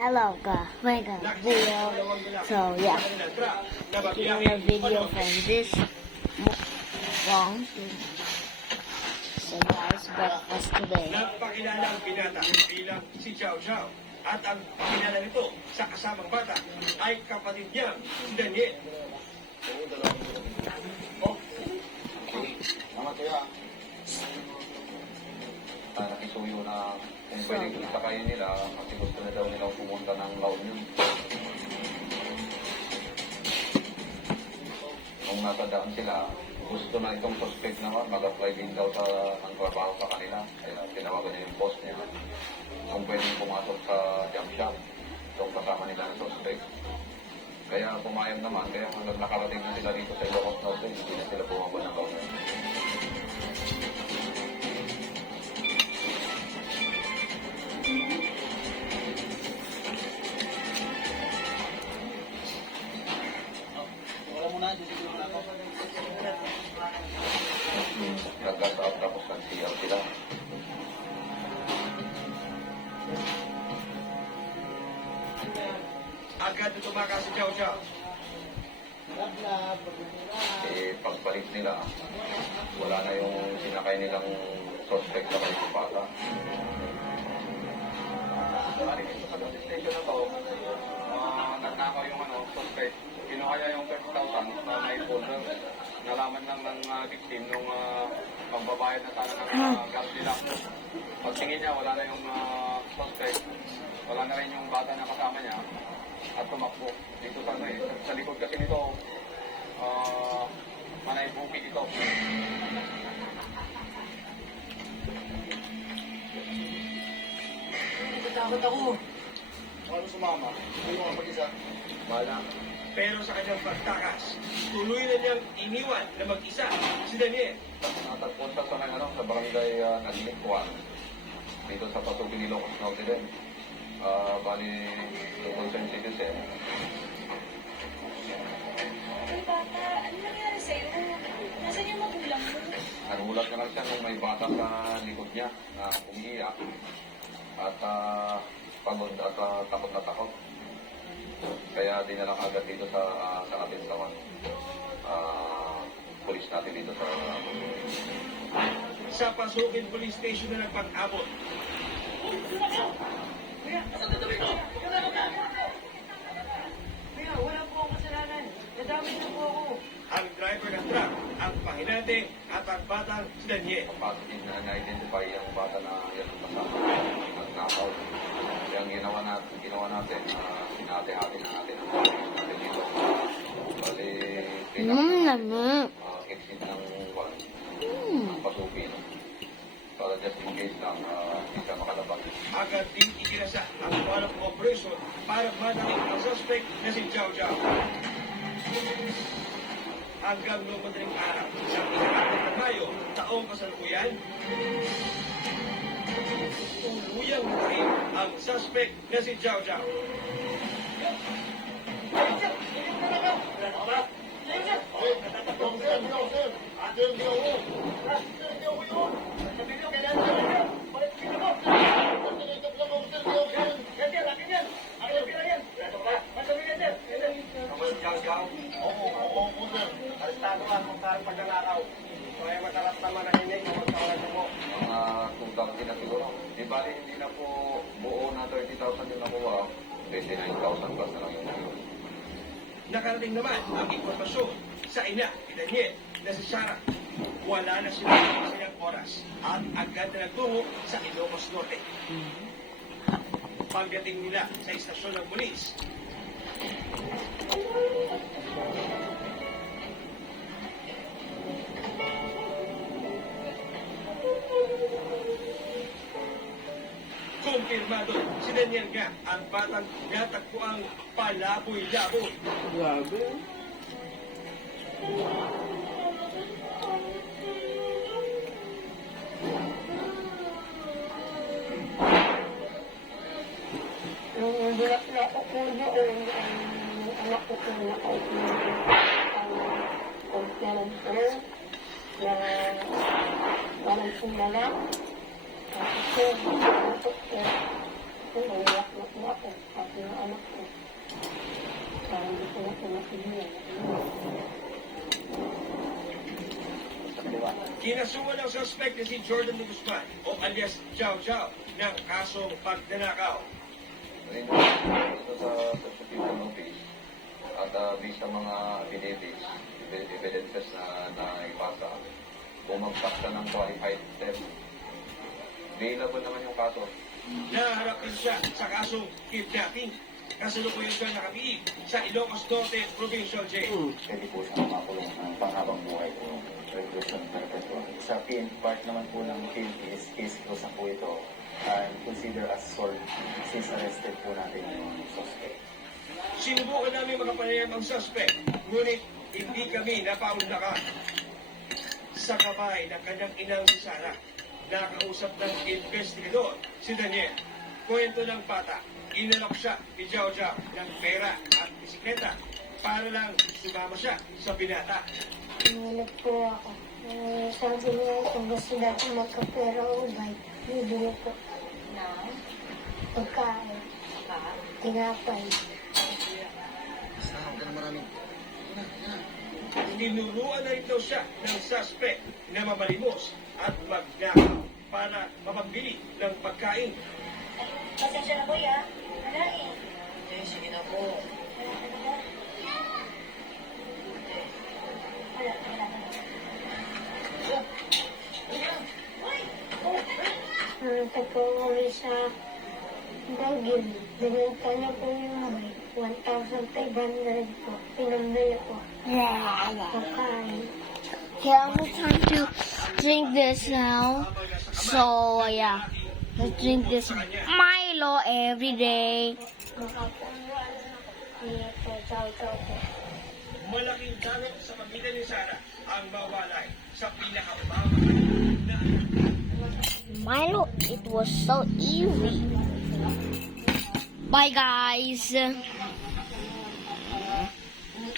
Hello guys, welcome to video. So yeah, doing a video from this long. So guys, breakfast today. Nagpakilalang binata bilang si Xiao Xiao at ang pakilala nito sa kasamang bata ay kapatid niya si Daniel. Nakisuyo na kung pwede isakayin nila kasi gusto na daw nila pumunta ng La Union. Nung nasa daan sila, gusto na itong suspect naman mag-apply din daw sa ang trabaho sa kanila. Kaya tinawagan niya yung boss niya kung pwedeng pumasok sa jump shop itong kasama nila ng suspect. Kaya pumayag naman, kaya hanggang nakarating na sila dito sa Ilocos Norte, hindi na sila bumaba ng La Union. Nagkataon tapos nagsiyaw sila. Agad na tumakas si Xiao Xiao. Pagbalik nila, wala na yung sinakay nilang suspect sa kanyang bata. Sa police station na to, nagnakaw yung suspect. Kinuha niya yung 30,000 na may folder. Nalaman lang ng victim nung magbabayad na sana ng gas nila. Pagtingin niya, wala na yung suspect. Wala na rin yung bata na kasama niya. At tumakbo dito sa likod kasi nito, manay bukid ito. Takot ako. Ano sumama? Hindi mo mag-isa. Wala. Pero sa kanyang pagtakas, tuloy na niyang iniwan na mag-isa si Daniel. Natagpuan sa sa barangay Naglikwan. Dito sa Pasukin ni Ilocos Norte din. Bali, the concerned citizen. Ay, bata, ano nangyari sa'yo? Nasaan yung magulang mo? Nagulat na lang siya nung may bata sa likod niya na umiiyak. At pagod at takot na takot. Kaya dinala agad dito sa atin sa police natin dito sa Pasukin Police Station na nagpag-abot. Wala po akong kasalanan. Nadamay na po ako. Ang driver ng truck, ang pahinante at ang batang si Daniel. positive na na-identify ang bata na yan ang kasama nagnakaw. Kaya ang ginawa natin, hinati-hati na natin ang police natin dito. Bali, exit ng Pasukin. Para just in case lang, hindi siya makalabas. Agad din ikinasa ang walang operation para madaling ang suspect na si Xiao Xiao. Hanggang noong madaling araw sa 4 ng Mayo, taong kasalukuyan, tuluyang nahin ang suspect na si Xiao Xiao. Tugang din na siguro. Di bali, hindi na po buo na 30,000 yung nakuha. 29,000 plus na lang yung nakuha. Nakarating naman ang impormasyon sa ina ni Daniel na si Sarah. Wala na sila sa ilang oras at agad na nagtungo sa Ilocos Norte. Pagdating nila sa istasyon ng pulis, kumpirmado si Daniel nga ang batang natagpuang palaboy-laboy. Grabe. Nung bulak-lak ako doon, ang anak ko po na ang na parang sumala. Kasi, umiyak na po ako. Kasi Kinasuhan ng suspect na si Jordan de Guzman o alias Chow Chow ng kasong pagnanakaw. Rin ito sa prosecution office at based sa mga affidavits, evidences na ipasa, bumagsak siya ng qualified test. Available naman yung kaso. Naharap din siya sa kasong kidnapping. Kasalukuyan siya nakapiig sa Ilocos Norte Provincial Jail. Pwede po siya makulong ng panghabang buhay o reclusion perpetual. Sa PN part naman po ng PNP is case closed na po ito and consider as solved since arrested po natin yung suspect. Sinubukan namin makapanayam ang suspect, ngunit hindi kami napaunlakan. Sa kamay ng kanyang inang si Sarah, nakausap ng investigador si Daniel. Kwento ng bata, inalok siya ni Jiao Jiao ng pera at bisikleta para lang sumama siya sa binata. Nanginig po ako. Sabi niya kung gusto dati magkapera o bike, bibili po Now, pagkain, tinapay. Tinuruan na rin daw siya ng suspect na mamalimos at magnakaw para mapagbili ng pagkain. Pasensya na kuya. Wala eh. Sige na po. Nagtag po kami sa Baguio. Binenta niya po yung bike. 1,500 po. Pinambili po. Pagkain. here we time to drink this now. So yeah, let's drink this Milo every day. Makapunduan niya po. Chow-chow po. Malaking dalo sa pamilya ni Sarah ang mawalay sa pinakaumama na Milo, it was so easy. Bye guys.